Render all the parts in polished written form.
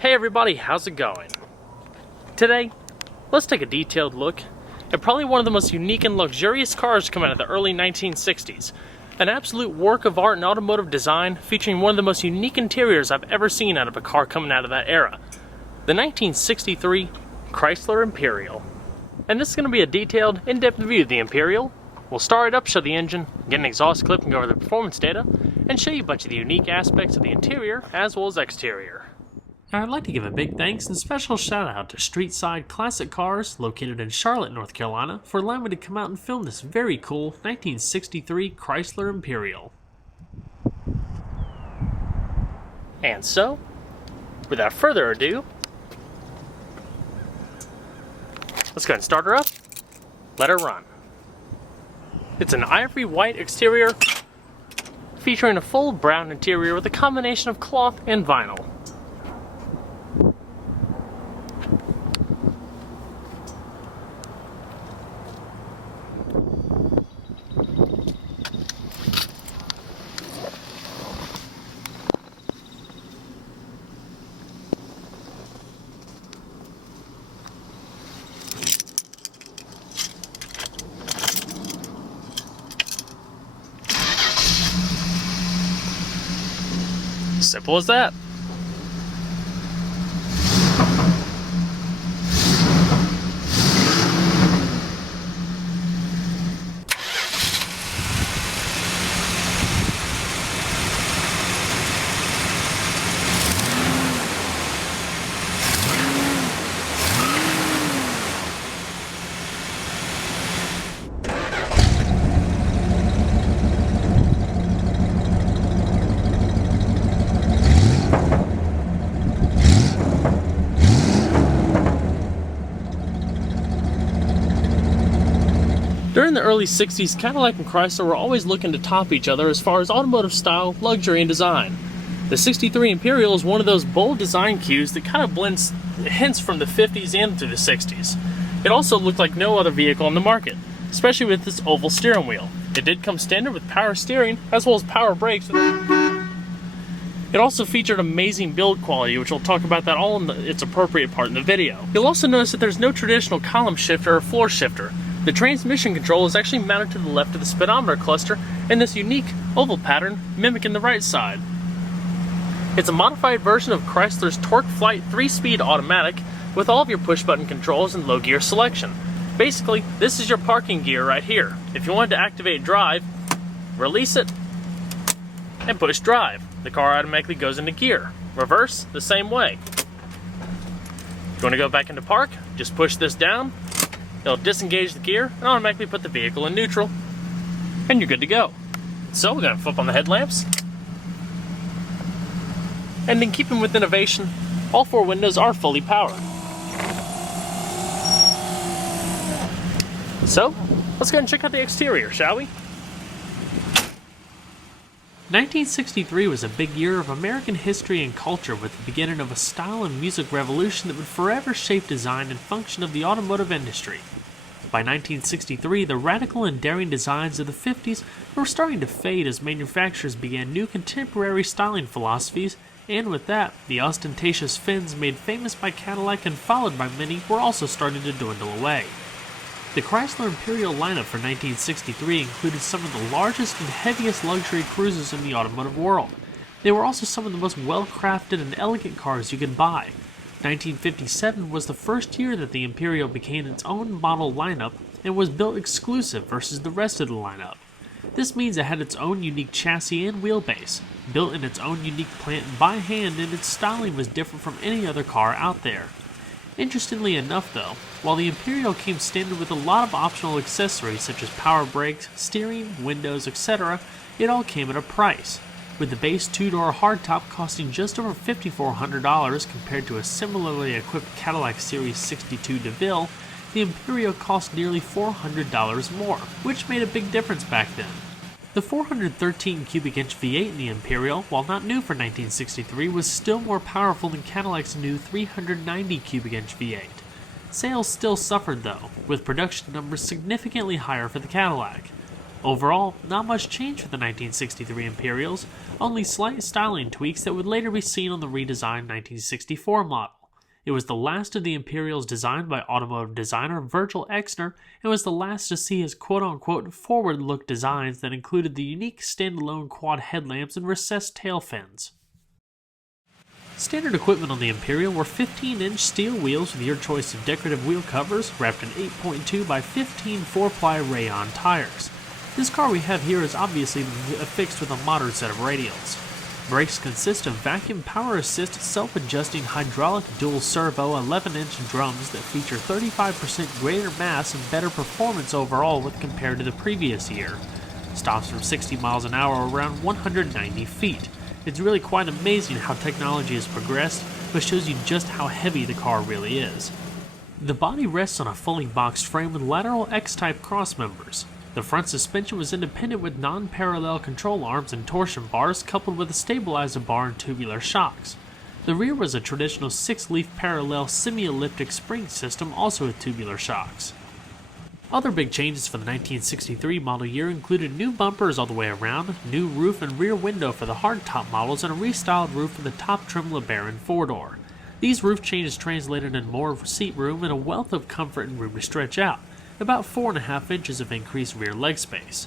Hey everybody, how's it going? Today, let's take a detailed look at probably one of the most unique and luxurious cars to come out of the early 1960s. An absolute work of art in automotive design featuring one of the most unique interiors I've ever seen out of a car coming out of that era. The 1963 Chrysler Imperial. And this is going to be a detailed, in-depth view of the Imperial. We'll start it up, show the engine, get an exhaust clip and go over the performance data, and show you a bunch of the unique aspects of the interior as well as exterior. Now, I'd like to give a big thanks and special shout out to Street Side Classic Cars, located in Charlotte, North Carolina, for allowing me to come out and film this very cool 1963 Chrysler Imperial. And so, without further ado, let's go ahead and start her up, let her run. It's an ivory white exterior featuring a full brown interior with a combination of cloth and vinyl. Simple as that. During the early 60s, Cadillac and Chrysler were always looking to top each other as far as automotive style, luxury, and design. The 63 Imperial is one of those bold design cues that kind of blends hints from the 50s and through the 60s. It also looked like no other vehicle on the market, especially with its oval steering wheel. It did come standard with power steering as well as power brakes. It also featured amazing build quality, which we'll talk about that all in its appropriate part in the video. You'll also notice that there's no traditional column shifter or floor shifter. The transmission control is actually mounted to the left of the speedometer cluster in this unique oval pattern mimicking the right side. It's a modified version of Chrysler's Torque Flight 3-speed automatic with all of your push-button controls and low gear selection. Basically, this is your parking gear right here. If you wanted to activate drive, release it, and push drive. The car automatically goes into gear. Reverse, the same way. If you want to go back into park, just push this down. It'll disengage the gear and automatically put the vehicle in neutral, and you're good to go. So we're going to flip on the headlamps. And in keeping with innovation, all four windows are fully powered. So, let's go ahead and check out the exterior, shall we? 1963 was a big year of American history and culture, with the beginning of a style and music revolution that would forever shape design and function of the automotive industry. By 1963, the radical and daring designs of the 50s were starting to fade as manufacturers began new contemporary styling philosophies, and with that, the ostentatious fins made famous by Cadillac and followed by many were also starting to dwindle away. The Chrysler Imperial lineup for 1963 included some of the largest and heaviest luxury cruisers in the automotive world. They were also some of the most well-crafted and elegant cars you could buy. 1957 was the first year that the Imperial became its own model lineup and was built exclusive versus the rest of the lineup. This means it had its own unique chassis and wheelbase, built in its own unique plant by hand, and its styling was different from any other car out there. Interestingly enough though, while the Imperial came standard with a lot of optional accessories such as power brakes, steering, windows, etc., it all came at a price, with the base two-door hardtop costing just over $5,400 compared to a similarly equipped Cadillac Series 62 DeVille. The Imperial cost nearly $400 more, which made a big difference back then. The 413 cubic inch V8 in the Imperial, while not new for 1963, was still more powerful than Cadillac's new 390 cubic inch V8. Sales still suffered though, with production numbers significantly higher for the Cadillac. Overall, not much changed for the 1963 Imperials, only slight styling tweaks that would later be seen on the redesigned 1964 model. It was the last of the Imperials designed by automotive designer Virgil Exner and was the last to see his quote-unquote forward-look designs that included the unique standalone quad headlamps and recessed tail fins. Standard equipment on the Imperial were 15-inch steel wheels with your choice of decorative wheel covers wrapped in 8.2 by 15 4-ply rayon tires. This car we have here is obviously affixed with a modern set of radials. Brakes consist of vacuum power assist self-adjusting hydraulic dual servo 11-inch drums that feature 35% greater mass and better performance overall when compared to the previous year. Stops from 60 miles an hour around 190 feet. It's really quite amazing how technology has progressed, but shows you just how heavy the car really is. The body rests on a fully boxed frame with lateral X-type crossmembers. The front suspension was independent with non-parallel control arms and torsion bars coupled with a stabilizer bar and tubular shocks. The rear was a traditional 6-leaf parallel semi-elliptic spring system, also with tubular shocks. Other big changes for the 1963 model year included new bumpers all the way around, new roof and rear window for the hardtop models, and a restyled roof for the top trim LeBaron 4-door. These roof changes translated in more seat room and a wealth of comfort and room to stretch out, about 4.5 inches of increased rear leg space.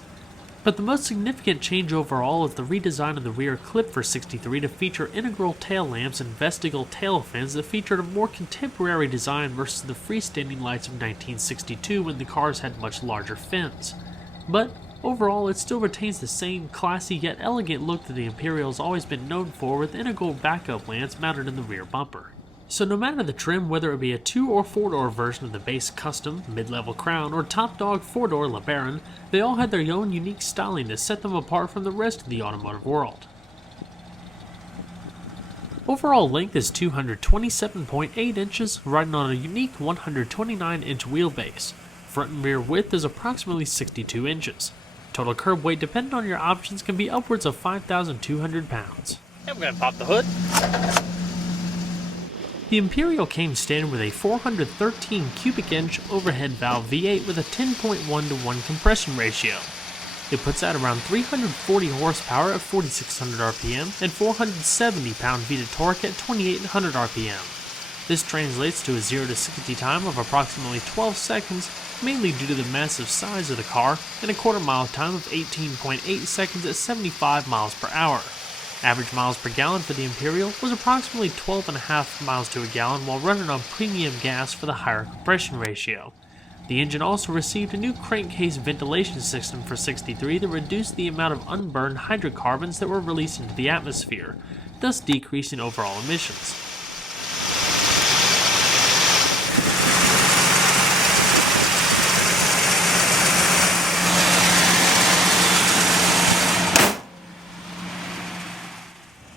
But the most significant change overall is the redesign of the rear clip for 63 to feature integral tail lamps and vestigial tail fins that featured a more contemporary design versus the freestanding lights of 1962 when the cars had much larger fins. But overall, it still retains the same classy yet elegant look that the Imperial has always been known for, with integral backup lamps mounted in the rear bumper. So no matter the trim, whether it be a 2 or 4-door version of the base custom, mid-level Crown, or top dog 4-door LeBaron, they all had their own unique styling to set them apart from the rest of the automotive world. Overall length is 227.8 inches, riding on a unique 129-inch wheelbase. Front and rear width is approximately 62 inches. Total curb weight, depending on your options, can be upwards of 5,200 pounds. I'm going to pop the hood. The Imperial came standard with a 413 cubic inch overhead valve V8 with a 10.1 to 1 compression ratio. It puts out around 340 horsepower at 4,600 RPM and 470 pound-feet of torque at 2,800 RPM. This translates to a 0 to 60 time of approximately 12 seconds, mainly due to the massive size of the car, and a quarter-mile time of 18.8 seconds at 75 miles per hour. Average miles per gallon for the Imperial was approximately 12.5 miles to a gallon while running on premium gas for the higher compression ratio. The engine also received a new crankcase ventilation system for 63 that reduced the amount of unburned hydrocarbons that were released into the atmosphere, thus decreasing overall emissions.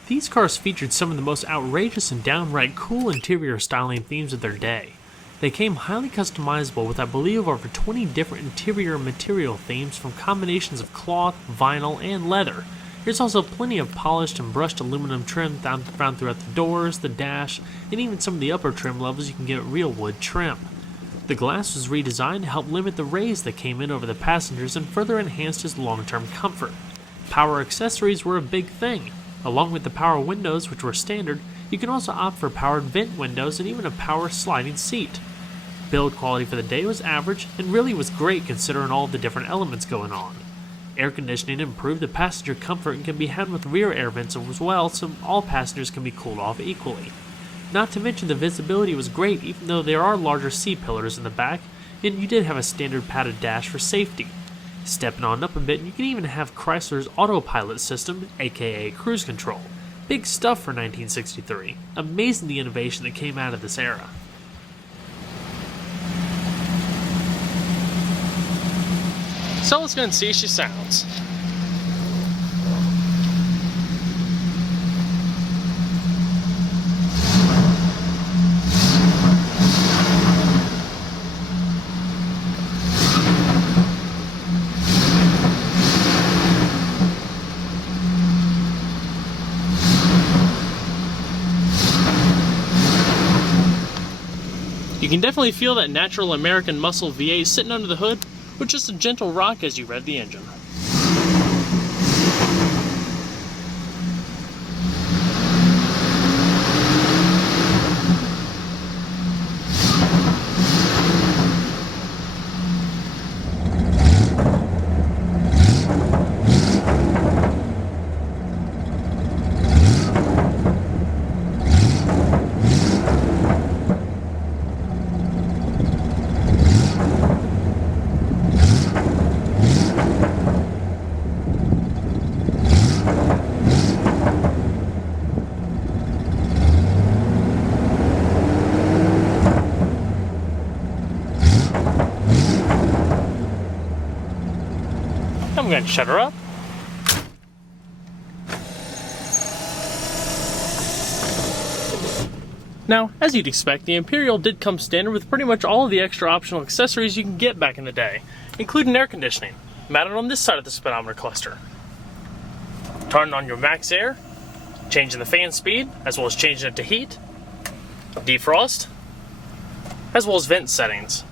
These cars featured some of the most outrageous and downright cool interior styling themes of their day. They came highly customizable with, I believe, over 20 different interior material themes from combinations of cloth, vinyl, and leather. There's also plenty of polished and brushed aluminum trim found throughout the doors, the dash, and even some of the upper trim levels you can get real wood trim. The glass was redesigned to help limit the rays that came in over the passengers and further enhanced its long-term comfort. Power accessories were a big thing. Along with the power windows, which were standard, you can also opt for powered vent windows and even a power sliding seat. Build quality for the day was average and really was great considering all the different elements going on. Air conditioning improved the passenger comfort and can be had with rear air vents as well, so all passengers can be cooled off equally. Not to mention the visibility was great, even though there are larger C-pillars in the back, and you did have a standard padded dash for safety. Stepping on up a bit, you can even have Chrysler's autopilot system, aka cruise control. Big stuff for 1963. Amazing the innovation that came out of this era. So let's go and see if she sounds. You can definitely feel that natural American muscle V8 sitting under the hood with just a gentle rock as you rev the engine. I'm going to shut her up. Now, as you'd expect, the Imperial did come standard with pretty much all of the extra optional accessories you can get back in the day, including air conditioning, mounted on this side of the speedometer cluster. Turning on your max air, changing the fan speed, as well as changing it to heat, defrost, as well as vent settings.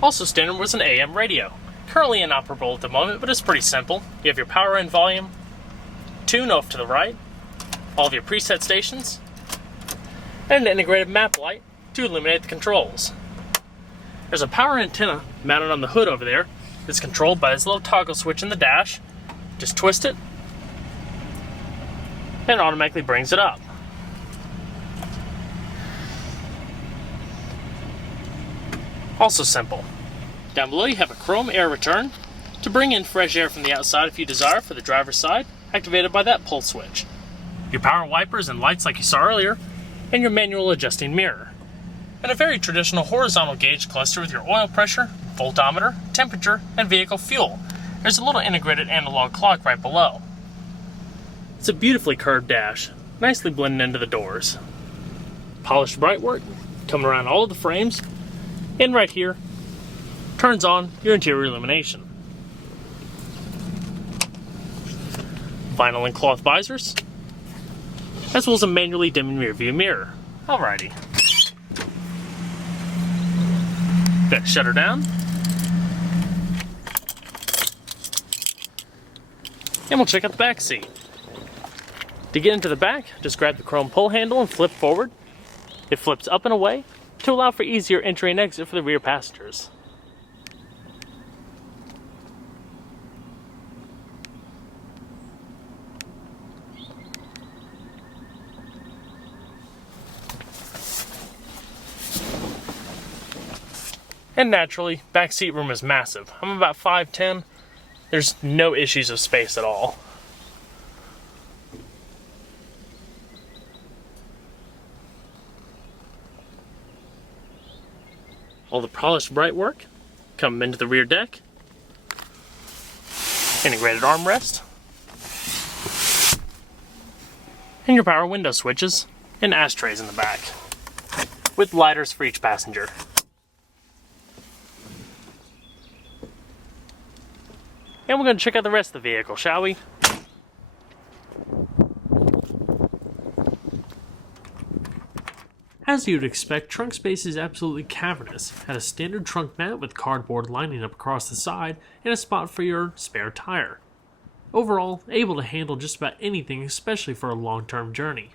Also standard was an AM radio. Currently inoperable at the moment, but it's pretty simple. You have your power and volume, tune off to the right, all of your preset stations, and an integrated map light to illuminate the controls. There's a power antenna mounted on the hood over there that's controlled by this little toggle switch in the dash. Just twist it, and it automatically brings it up. Also simple. Down below you have a chrome air return to bring in fresh air from the outside if you desire for the driver's side, activated by that pull switch. Your power wipers and lights like you saw earlier, and your manual adjusting mirror. And a very traditional horizontal gauge cluster with your oil pressure, voltometer, temperature, and vehicle fuel. There's a little integrated analog clock right below. It's a beautifully curved dash, nicely blending into the doors. Polished brightwork coming around all of the frames, and right here turns on your interior illumination. Vinyl and cloth visors, as well as a manually dimming rear view mirror. Alrighty. Got shutter down. And we'll check out the back seat. To get into the back, just grab the chrome pull handle and flip forward. It flips up and away to allow for easier entry and exit for the rear passengers. And naturally, back seat room is massive. I'm about 5'10". There's no issues of space at all. All the polished brightwork coming into the rear deck. Integrated armrest. And your power window switches and ashtrays in the back, with lighters for each passenger. And we're going to check out the rest of the vehicle, shall we? As you'd expect, trunk space is absolutely cavernous. Had a standard trunk mat with cardboard lining up across the side and a spot for your spare tire. Overall, able to handle just about anything, especially for a long-term journey.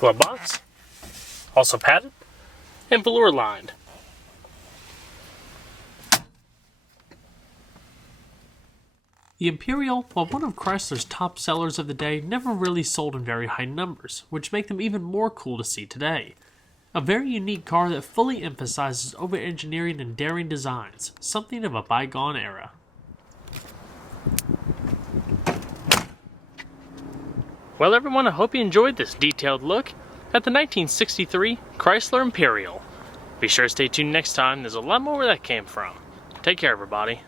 Glove box, also padded and velour lined. The Imperial, while one of Chrysler's top sellers of the day, never really sold in very high numbers, which make them even more cool to see today. A very unique car that fully emphasizes over-engineering and daring designs, something of a bygone era. Well everyone, I hope you enjoyed this detailed look at the 1963 Chrysler Imperial. Be sure to stay tuned next time, there's a lot more where that came from. Take care everybody.